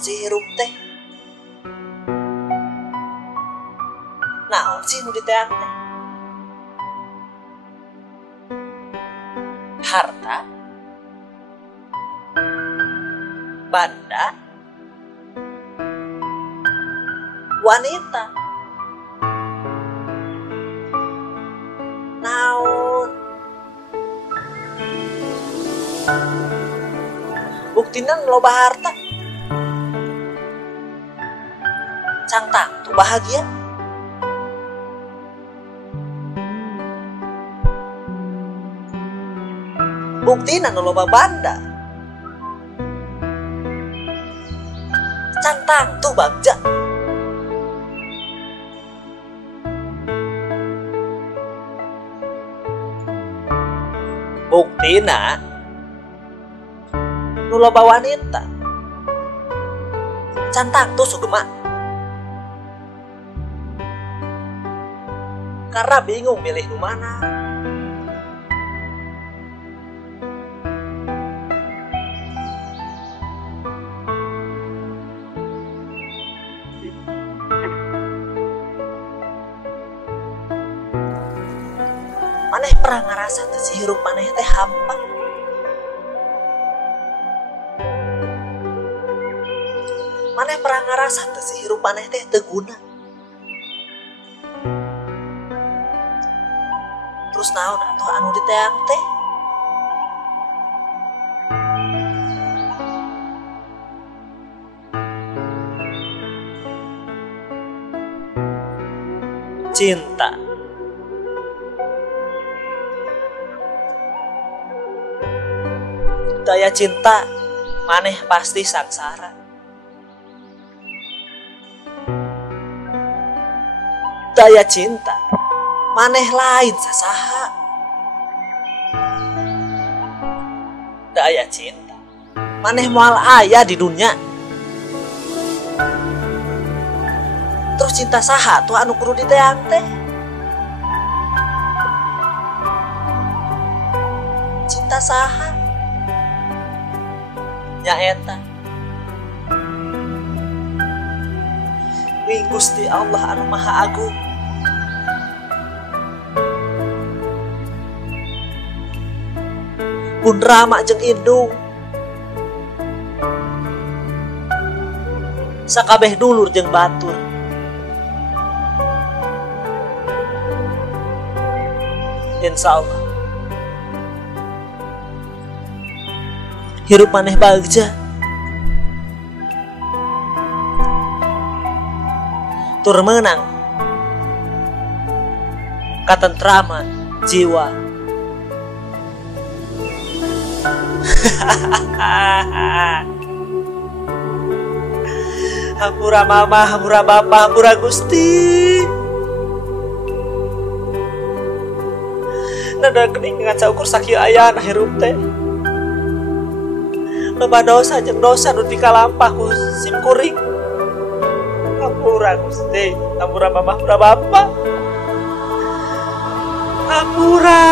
si hirup teh? Naon sih nu diteang teh? Harta? Banda? Wanita? Naon? Buktina loba harta. Cangtang tuh bahagia. Buktina loba banda. Cantang tuh bagja. Buktina nu loba wanita. Cantang tuh sugema. Karena bingung milih nu mana. Maneh pernah ngerasa teh si hirup maneh teh hampa? Maneh pernah ngerasa teh si hirup maneh teh teu guna? Terus naon atuh anu diteang teh? Cinta. Daya cinta maneh pasti sangsara. Daya cinta maneh lain sasaha. Daya cinta maneh moal aya di dunia. Terus cinta saha tuh anu kudu diteang teh? Cinta saha? Nyaeta Wi Gusti Allah anu Maha Agung. Pun Rama jeung Indung, sakabeh dulur jeung batur. Insyaallah hirup maneh bagja. Tur menang katentraman jiwa. Hampura mama, hampura bapa, hampura Gusti. Nada geuning ngaca ukur sakieu aya na hirup teh. Loba dosa jeung dosa nu tikalampah ku sim kuring. Hampura Gusti, hampura mama, hampura bapa. Hampura.